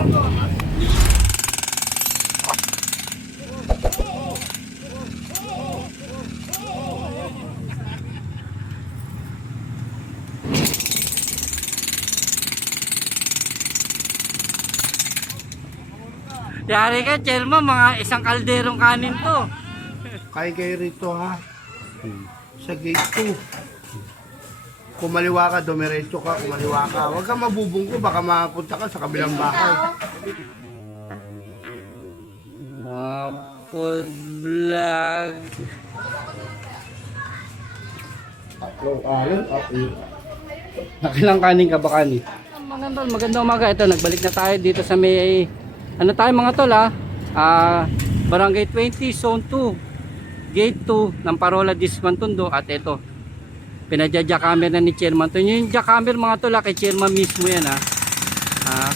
Yari ka, Chairman, mga isang kalderong kanin to. Kaya kayo rito ha. Sa gate 2. Kumaliwa ka, dumiretso ka, kumaliwa ka. Huwag kang mabubungko, baka makapunta ka sa kabilang bahay. Food vlog. Nakilang kanin ka ba kanin? Magandang umaga. Ito, nagbalik na tayo dito sa may, ano tayo mga tol ha? Barangay 20, Zone 2, Gate 2 ng Parola Dismantondo. At ito, pinadya-jackhammer na ni Chairman. Ito yung jackhammer mga tol ha, kay Chairman mismo yan ha.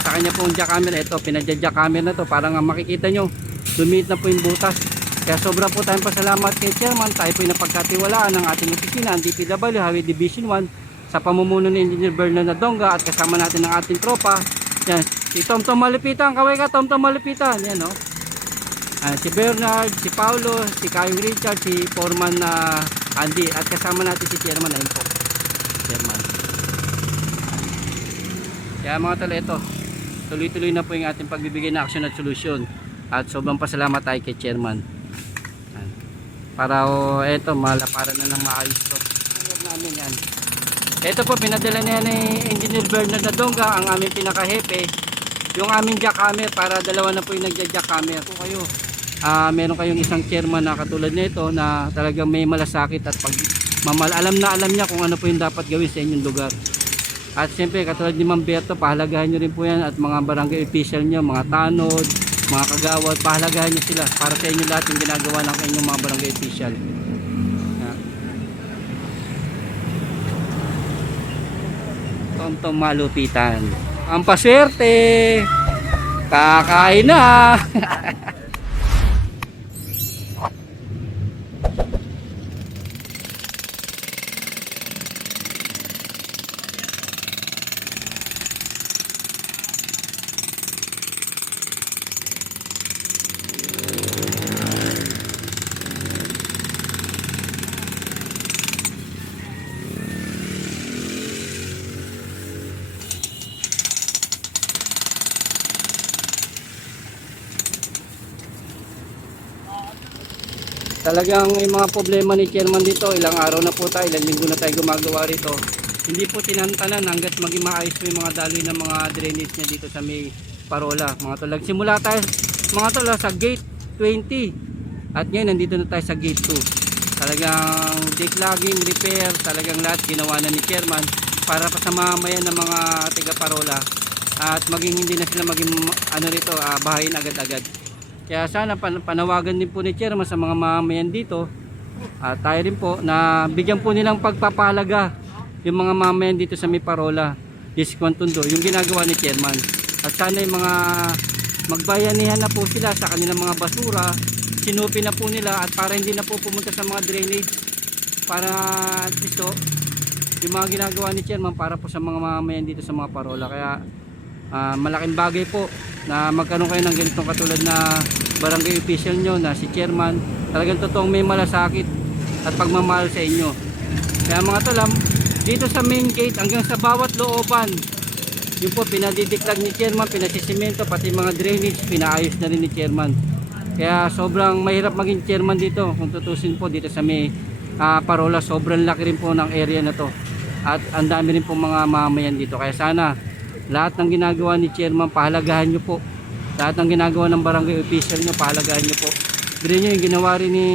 Sa kanya pong jackhammer, ito, pinadya-jackhammer na to. Para nga makikita nyo, lumiit na po yung butas. Kaya sobra po tayong pasalamat kay Chairman. Tayo po yung napagkatiwalaan ng ating opisina, ang DPW Highway Division 1, sa pamumuno ni Engineer Bernard Nadonga, at kasama natin ang ating tropa. Yan, si Tom Malipitan, kaway ka Tom Malipitan, yan no. Si Bernard, si Paulo, si Kyle Richard, si Foreman Andy, at kasama natin si Chairman. Ayun po, Chairman. Kaya mga tol, ito, tuloy-tuloy na po yung ating pagbibigay na action at solusyon. At sobrang pasalamat tayo kay Chairman. Para ito, malaparan na ng maayos to. Namin yan. Ito po, pinadala niya ni Engineer Bernard Nadonga, ang aming pinaka-hepe, yung aming jackhammer, para dalawa na po yung nagja-jackhammer. Kung kayo, meron kayong isang chairman na katulad nito na talagang may malasakit at pag alam niya kung ano po yung dapat gawin sa inyong lugar. At siyempre, katulad ni Ma'am Berto, pahalagahan nyo rin po yan, at mga barangay official nyo, mga tanod, mga kagawad, pahalagahan nyo sila para sa inyo lahat yung ginagawa ng inyong mga barangay official. Tom Malupitan, ang paswerte, kakain na. Talagang yung mga problema ni Chairman dito, ilang araw na po tayo, ilang linggo na tayo gumagawa rito. Hindi po tinantanan hanggat maging maayos po yung mga daloy ng mga drainage niya dito sa may Parola. Mga tol, simula tayo mga tol sa gate 20. At ngayon nandito na tayo sa gate 2. Talagang declogging, repair, talagang lahat ginawa na ni Chairman para pa sa mamamayan ng mga taga Parola. At maging hindi na sila maging ano rito, bahayin agad-agad. Kaya sana panawagan din po ni Chairman sa mga mamamayan dito, tayo rin po, na bigyan po nilang pagpapahalaga yung mga mamamayan dito sa may Parola Dismantondo, yung ginagawa ni Chairman. At sana yung mga magbayanihan na po sila sa kanilang mga basura, sinupi na po nila, at para hindi na po pumunta sa mga drainage, para dito yung mga ginagawa ni Chairman para po sa mga mamamayan dito sa mga Parola. Kaya malaking bagay po na magkaroon kayo ng ganitong katulad na barangay official nyo na si Chairman. Talagang totoong may malasakit at pagmamahal sa inyo. Kaya mga tolam, dito sa main gate hanggang sa bawat looban, yun po pinadidiklag ni Chairman, pinasisimento, pati mga drainage pinaayos na rin ni Chairman. Kaya sobrang mahirap maging Chairman dito kung tutusin po dito sa may Parola. Sobrang laki rin po ng area na to, at ang dami rin po mga mamamayan dito. Kaya sana lahat ng ginagawa ni Chairman, pahalagahan nyo po. Lahat ng ginagawa ng barangay official nyo, pahalagahan nyo po. Ganoon nyo yung ginawa rin ni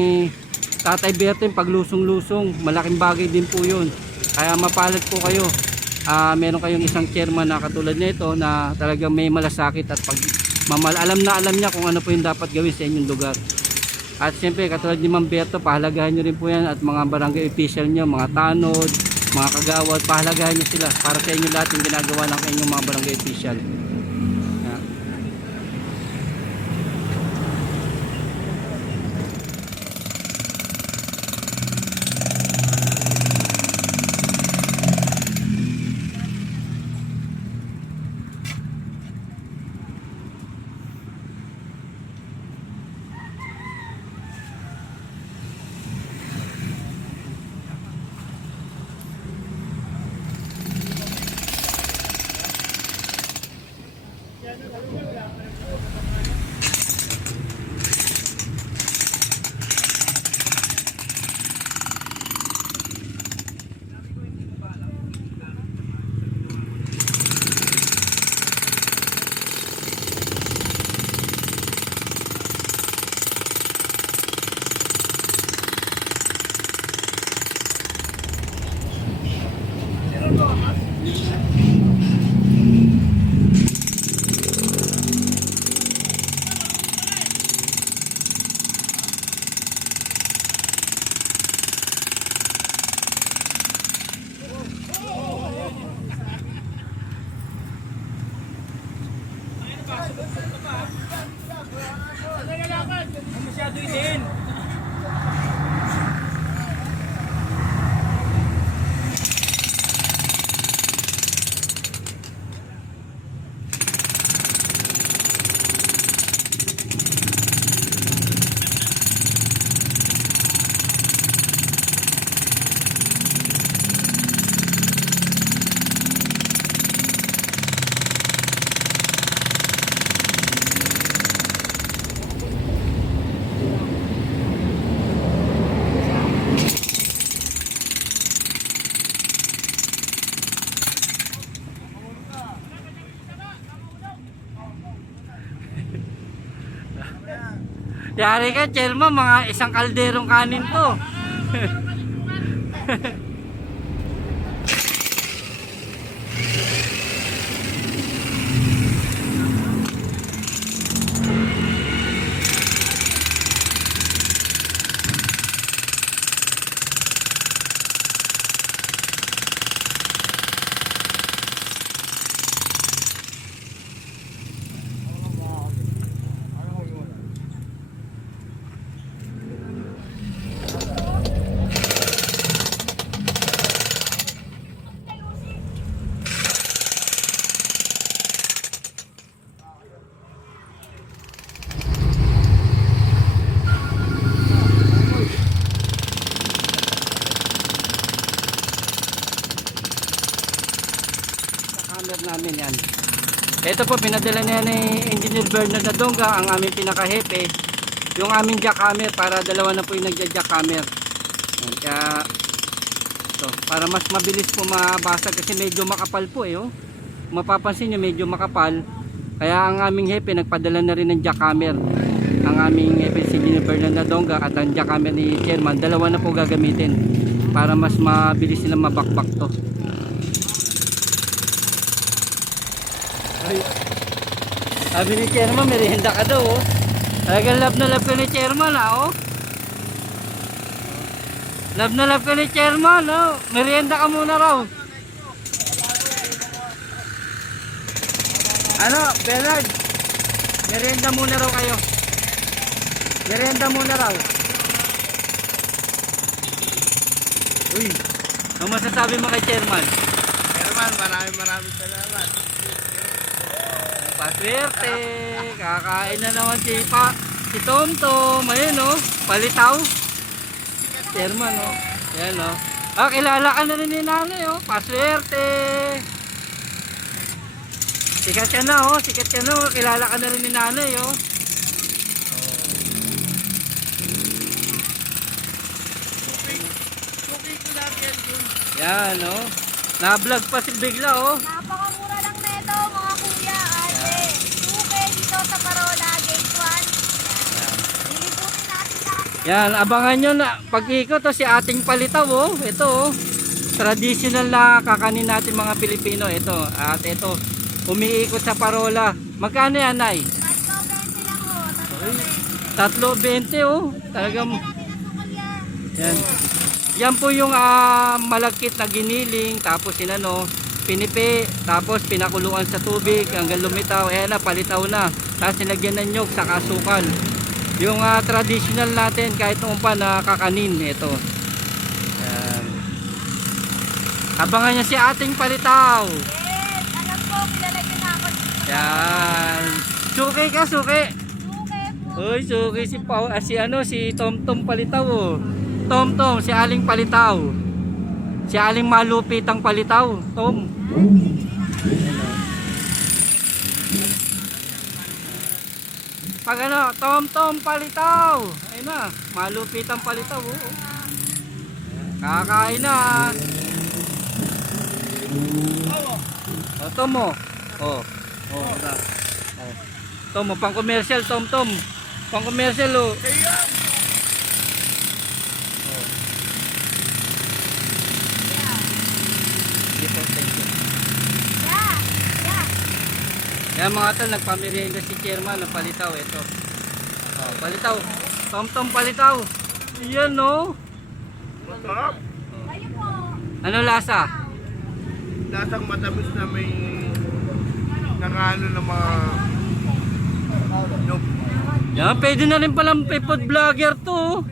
Tatay Bertin, paglusong-lusong, malaking bagay din po yun. Kaya mapalad po kayo, meron kayong isang chairman na katulad nito na talagang may malasakit at alam niya kung ano po yung dapat gawin sa inyong lugar. At siyempre, katulad ni Ma'am Berto, pahalagahan nyo rin po yan, at mga barangay official nyo, mga tanod, mga kagawad, pahalagahan nyo sila para sa inyo lahat yung ginagawa ng inyong mga barangay official. Masyado din. Yari ka, Chairman, mga isang kalderong kanin to. Hammer namin yan. Ito po, pinadala niya ni Engineer Bernard Nadonga, ang aming pinaka-hepe, yung aming jackhammer, para dalawa na po yung nagja-jackhammer. Yan, kaya ito, para mas mabilis po mabasag kasi medyo makapal po eh. Oh. Mapapansin nyo, medyo makapal. Kaya ang aming hepe, nagpadala na rin ng jackhammer. Ang aming hepe, si Engineer Bernard Nadonga, at ang jackhammer ni Chairman, dalawa na po gagamitin para mas mabilis silang mabakbak to. Sabi ni Chairman, merienda ka daw, oh. Talagang love na love ka ni Chairman, oh. Love na love ka ni Chairman, oh. Merienda ka muna raw. Ano, Bernard? Merienda muna raw kayo. Merienda muna raw. Uy, ano masasabi mo kay Chairman? Chairman, maraming salamat. Paswerte, kakain na naman si Tom Tom, ayun oh, palitaw. Chairman oh, yan oh. Ah, kilala ka na rin ni nanay oh, paswerte. Sikat ka na oh, sikat ka na oh, kilala ka na rin ni nanay oh. Yan oh, na-vlog pa si Bigla oh. Napakamura lang nito mga kuya, ate. 2K dito sa Parola, Gate 1. Liliputin natin lahat. Yan, abangan nyo na pag-ikot to si ating palitaw oh. Ito oh. Traditional na kakanin natin mga Pilipino ito. At ito, umiikot sa Parola. Magkano yan, Nay? 3.20 lang ho, 3.20 3.20. oh. Talagang yan. Yan po yung malagkit na giniling, tapos sinano, pinipi, tapos pinakuluan sa tubig hanggang lumitaw. Ayan na, palitaw na. Tapos nilagyan ng nyog sa kasukal. Yung traditional natin kahit noon pa na kakanin ito. Yan. Abangan niya si ating palitaw. Yes, alam ko, kilala niyo na ako. Yan. Suki ka, suki. 2K po. Uy, suki si Tom Tom Palitaw oh. Tom Tom, si Aling Palitaw. Si Aling malupitang palitaw, Tom. Pag ano, Tom Tom Palitaw. Ayun na, malupitang palitaw oh. Kakain na. Oh, Tom mo. Oh. Oh, na. Oh. Tom, pang commercial, Tom Tom. Pang commercial oh. Yeah, yeah. Kaya mga tol, nagpamerienda si Chairman ng palitaw. Ito. Oh, palitaw. Tom Tom palitaw. Yan no. Masarap. Kayo po. Ano lasa? Lasang matamis na may nangano ng mga Yan, pwede na rin palang food vlogger to.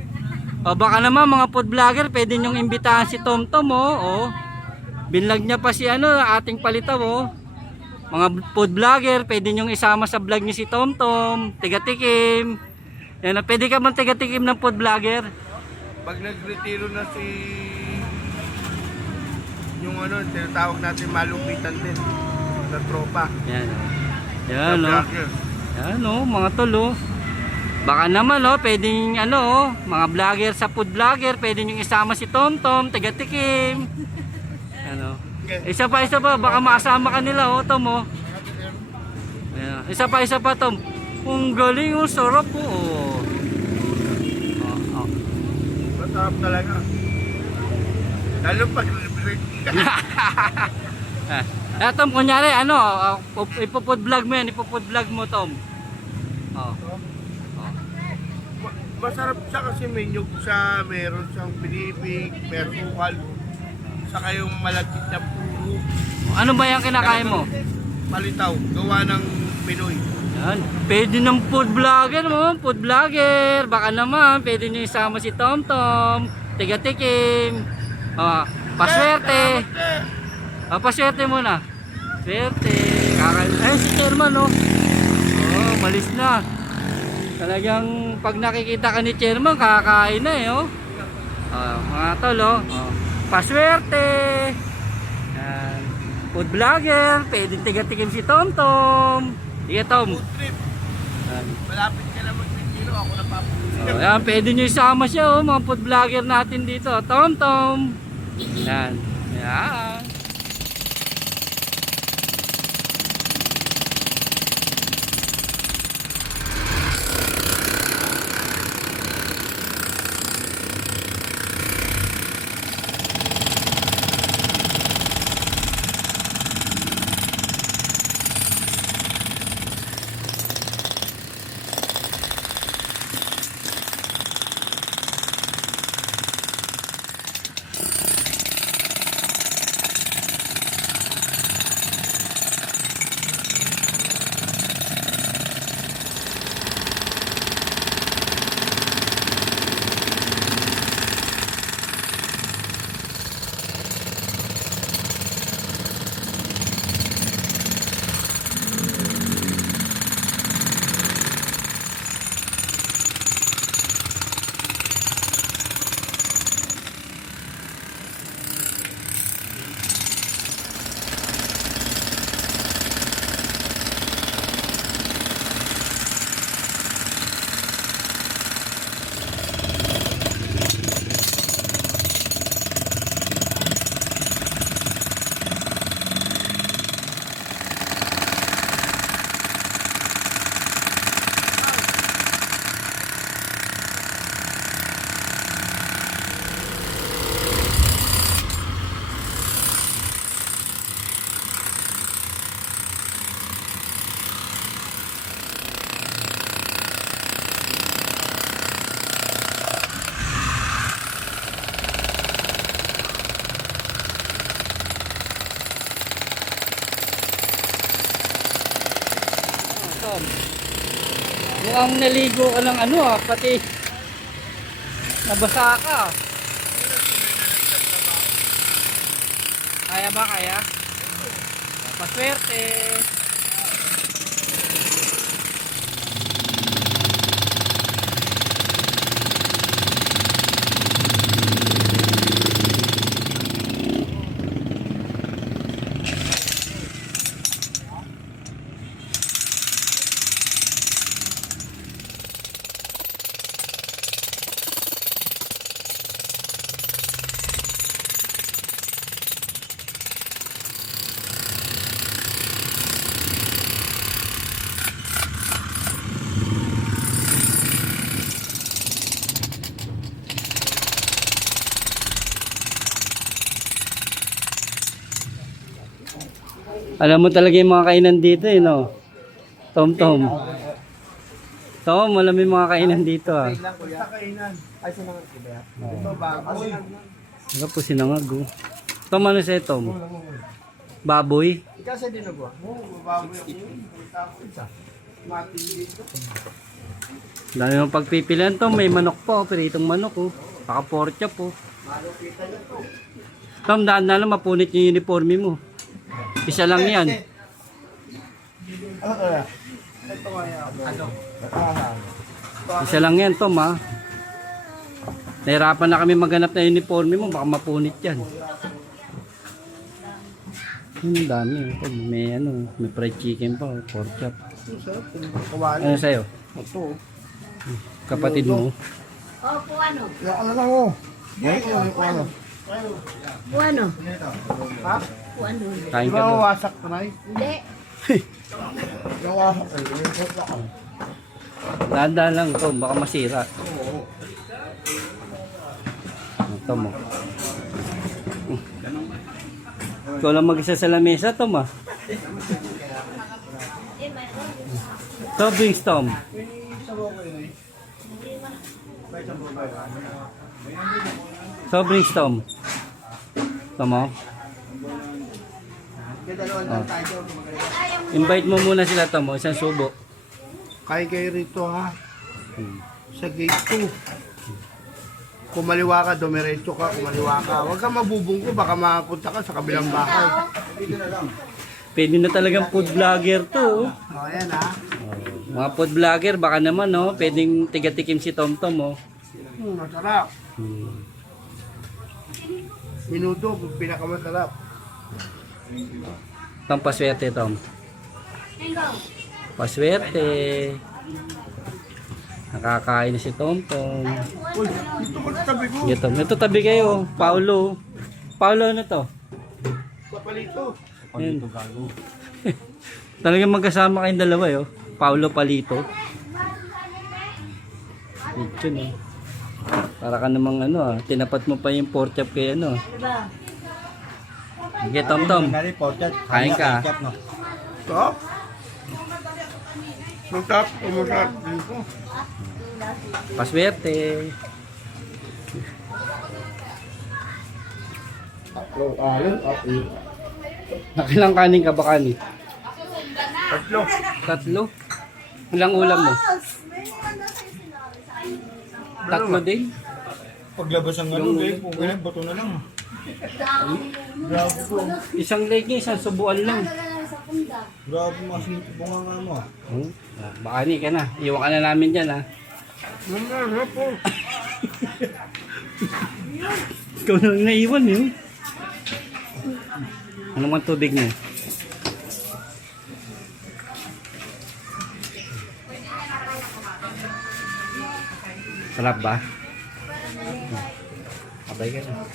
O baka naman mga food vlogger, pwede nyong imbitahan si Tom Tom, oh. Binlag niya pa si ano, ating palitaw, oh. Mga food vlogger, pwede nyong isama sa vlog niyo si Tom Tom, tiga-tikim. Yan, pwede ka bang tiga-tikim ng food vlogger? Pag nagretiro na si yung ano, tinatawag natin malupitan din na tropa. Yan, oh. Yan, Na oh. vlogger. Yan, oh, mga tol, oh. Baka naman, oh, pwedeng ano, oh, mga vlogger sa food vlogger, pwede nyong isama si Tom Tom, tiga-tikim. Ano? Isa pa, baka masama ka nila, oh, Tom, oh. Ayan. Isa pa, Tom. Ang galing, oh, sarap, oh. Oh. Masarap talaga. Lalo pag libre. Tom, kunyari, ano, ipo-food vlog mo yan, ipo-food vlog mo, Tom. Oh. Masarap siya kasi may nyug siya, meron siyang pinipig, meron ukal. Saka yung malagkit na puro. Ano ba yung kinakain mo? Palitaw, gawa ng Pinoy. Yan. Pwede ng food vlogger mo, food vlogger. Baka naman, pwede nyo isama si Tom Tom, tiga-tikim. Paswerte. Paswerte muna. Swerte. Ayun si Chairman, oh. Oh, malis na. Talagang pag nakikita ka ni Chairman, kakain na, eh, oh. Mga tol, oh. Paswerte. Yan. Food vlogger, pwede tiga-tikim si Tom Tom. Sige, Tom. Food trip. Malapit ka na mag-retiro, ako napapunta. Yan, pwede nyo isama siya, oh, mga food vlogger natin dito. Tom Tom. Yan. Yan. Mukhang naligo ka ng ano, pati nabasa ka. Kaya ba, kaya? Paswerte. Alam mo talaga yung mga kainan dito, eh, no? Tom Tom. Tom, alam mo yung mga kainan dito, ah. Sa kainan. Ay, sinangag ko ba yan? Ito bago. Ano po sinangag, oh. Tom, ano sa'yo, Tom? Baboy? Kasi dinugo. Oo, babawi ako. Dami mong pagpipilian to. May manok po. Piritong manok oh. Baka pork chop oh. Tom, daan na lang mapunit yung uniforme mo. Isa lang yan. Ano kaya? Ito kaya. Ano? Isa lang yan, Tom ha. Nahirapan na kami maghanap na uniforme mo. Baka mapunit yan. Ang dami. Tom. May ano, may fried chicken pa. Pork chop. Kawali. Ano sa'yo? Ito. Kapatid mo? Opo, ano? Ano lang oh. Ano? Ano? Ha? Ano? Kain Di ka ba doon. wasak na rin? Hindi. Yung wasak. Dahan-dahan lang, Tom. Baka masira. Ito mo. Ikaw lang mag-isa sa lamesa, Tom ah. Tom, drinks, Tom. Soft drinks, Tom. Tom, oh. Invite mo muna sila, Tom, oh. Isang subo. Kayo rito ha. Sa gate 2. Kumaliwa ka, dumiretso ka, kumaliwa ka. Huwag kang mabubungko, baka makapunta ka sa kabilang bahay. Pwede na talagang food vlogger to, oh. O, ayan ha. Mga food vlogger, baka naman, oh. Pwedeng tigatikim si Tom Tom, oh. Masarap. Minuto, pinakamasarap. Tom, paswerte, Tom. Paswerte. Nakakain na si Tom Tom. Uy, dito ko sa tabi ko. Ito, ito tabi kayo. Paulo. Paulo ano to? Papalito. Ayan. Talagang magkasama kayong dalawa yo. Paulo Palito. Ito no. Para ka namang ano ah. Tinapat mo pa yung pork chop kay ano. Sige Tom Tom. Kain ka. Top. Masarap, masarap. Dito. Paswerte. Nakilang kanin ka ba kanin? Tatlo. Tatlo? Ilang ulam mo? Tatlo din? Paglabas ang ano, kung ganyan, bato na lang. Grabe po. Isang leg niya, isang subuan lang. Grabe mga sinipong nga mo. Hmm? Baka ni ka na. Iwan ka na namin dyan ha. Masarap po. Ikaw nang naiwan yun. Ano man tubig niyo? Sarap ba? Abay ka na.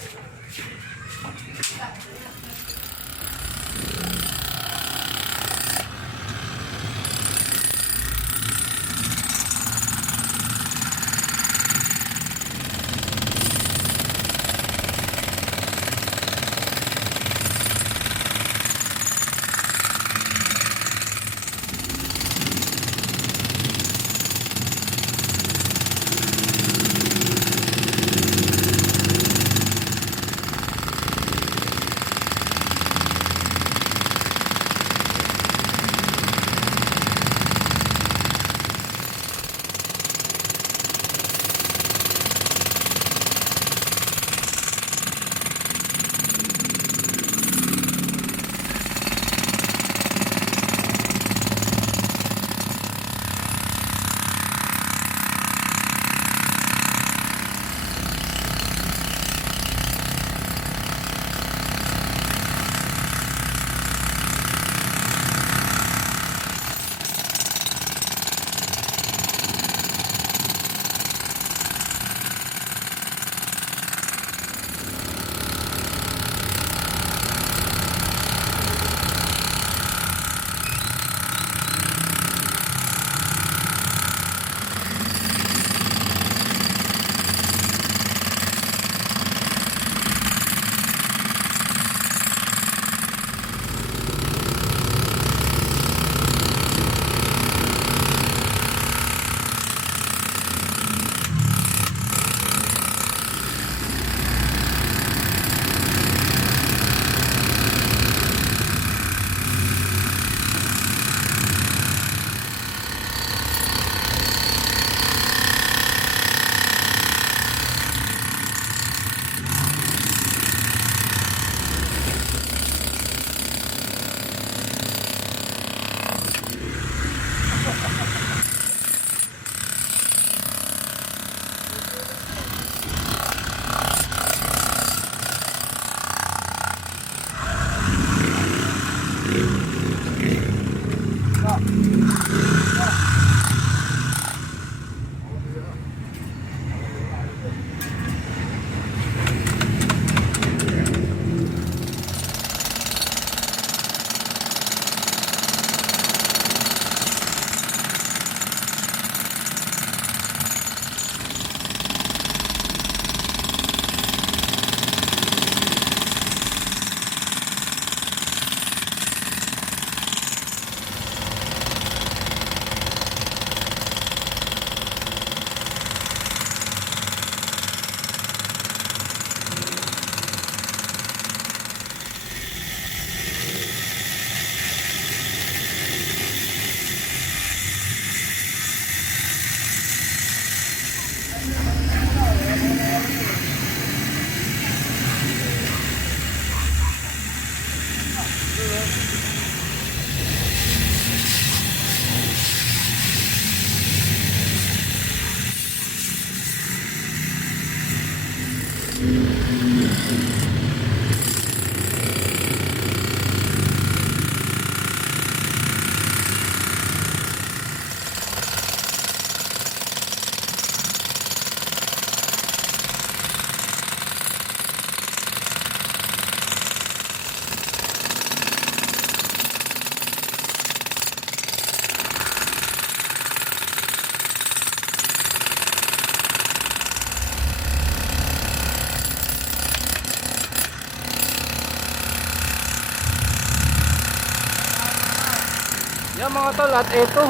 Yan mga tol, at eto,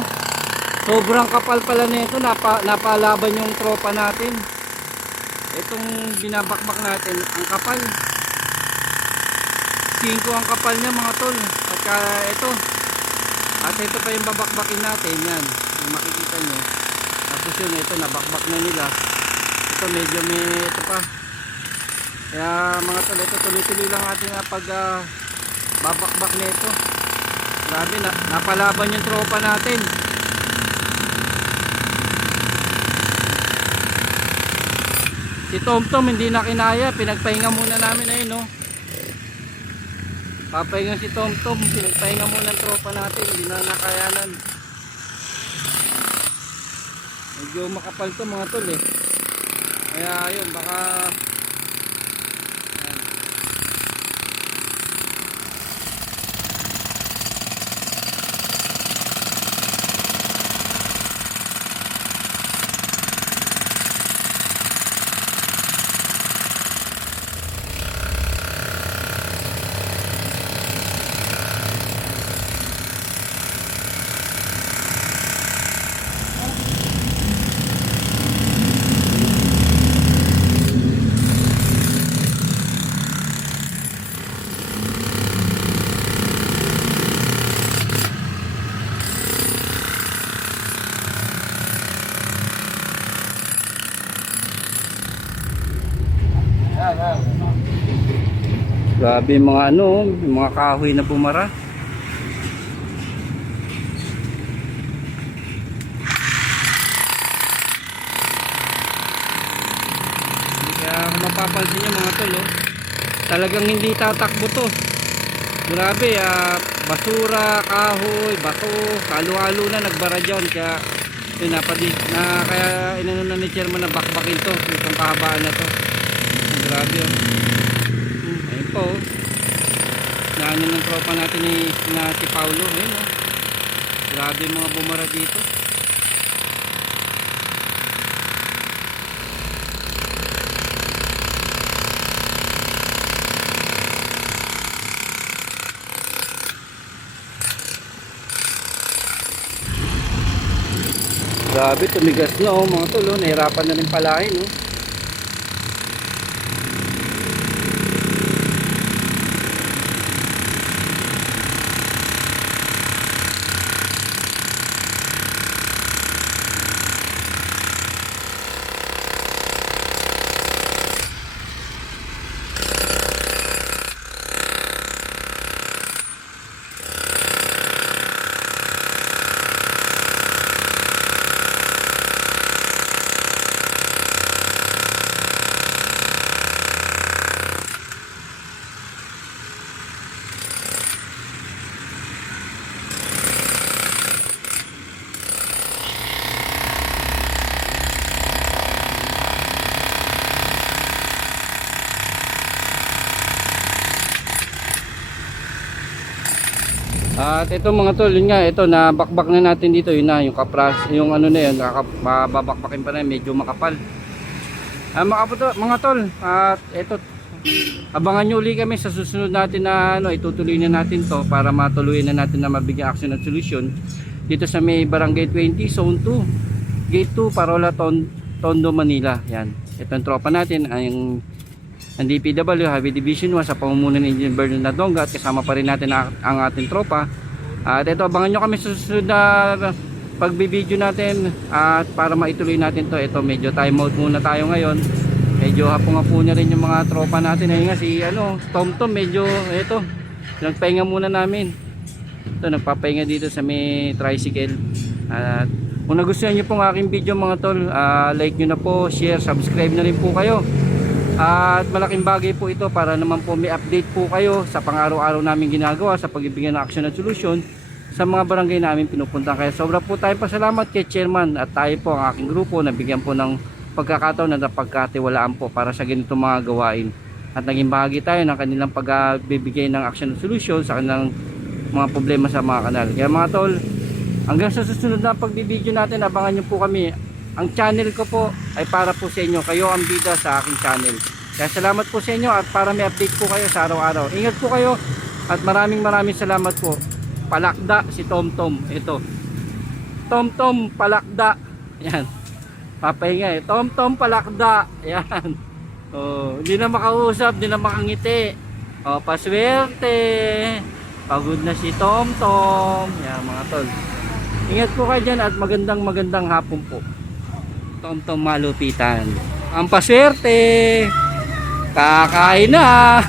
sobrang kapal pala nito, napalaban yung tropa natin. Itong binabakbak natin, ang kapal. 5 ang kapal niya mga tol. At ito pa yung babakbakin natin, yan, yung makikita nyo. Tapos yun, ito, nabakbak na nila. Ito medyo may, ito pa. Kaya mga tol, ito tuloy-tuloy lang ating babakbak nito. Grabe, napalaban yung tropa natin. Si Tom Tom hindi na kinaya, pinagpahinga muna namin ayun, no. Papahinga si Tom Tom, pinagpahinga muna ng tropa natin, hindi na nakayanan. Medyo makapal to mga tol eh. Kaya ayun, baka grabe yung mga yung mga kahoy na bumara. Kaya kung mapapansin nyo mga tol, talagang hindi tatakbo to. Grabe, basura, kahoy, bato, halo-halo na nagbara dyan. Kaya yun, kaya inano na ni chairman na bakbakin to, itong kahabaan na to. Grabe yun. Ayun po, naanin ng tropa natin na si Paulo. Ayun, grabe mga bumara dito. Grabe, tumigas na mga tol, nahirapan na rin palahin. At ito mga tol, yun nga, ito na bakbak na natin dito, yun na, yung kapras, yung ano na yun, babakbakin pa na, medyo makapal. Mga tol, at ito, abangan nyo uli kami sa susunod natin na ano, itutuloy na natin to para matuloy na natin na mabigyan action at solusyon dito sa may Barangay 20, Zone 2, Gate 2, Parola, Tondo, Manila. Yan, ito ang tropa natin, ang DPW Heavy Division 1 sa pamumuno ni Engineer Bernard Nadonga, at kasama pa rin natin ang ating tropa. At ito, abangan nyo kami sa susunod na pagbibideo natin, at para maituloy natin to. Ito, medyo time out muna tayo ngayon, medyo hapong-hapo na rin yung mga tropa natin. Ayun nga si Tom Tom, medyo ito, nagpahinga muna namin. Ito, nagpapahinga dito sa may tricycle. At kung nagustuhan nyo pong aking video mga tol, like nyo na po, share, subscribe na rin po kayo. At malaking bagay po ito para naman po may update po kayo sa pang-araw-araw namin ginagawa sa pagbibigay ng action at solusyon sa mga barangay namin pinupunta. Kaya sobra po tayo pasalamat kay Chairman at tayo po ang aking grupo na bigyan po ng pagkakataon na napagkatiwalaan po para sa ganitong mga gawain. At naging bahagi tayo ng kanilang pagbibigay ng action at solusyon sa kanilang mga problema sa mga kanal. Kaya mga tol, hanggang sa susunod na pagbibideo natin, abangan nyo po kami. Ang channel ko po ay para po sa inyo. Kayo ang bida sa aking channel. Kaya salamat po sa inyo at para may update po kayo sa araw-araw. Ingat po kayo at maraming salamat po. Palakda si Tom Tom. Ito. Tom Tom Palakda. Yan. Papahinga eh. Tom Tom Palakda. Yan. Oh, hindi na makausap, hindi na makangiti. Oh, paswerte. Pagod na si Tom Tom. Yan mga tol. Ingat po kayo dyan at magandang hapon po. Tom Tom Malupitan. Ang paswerte. Kakain na.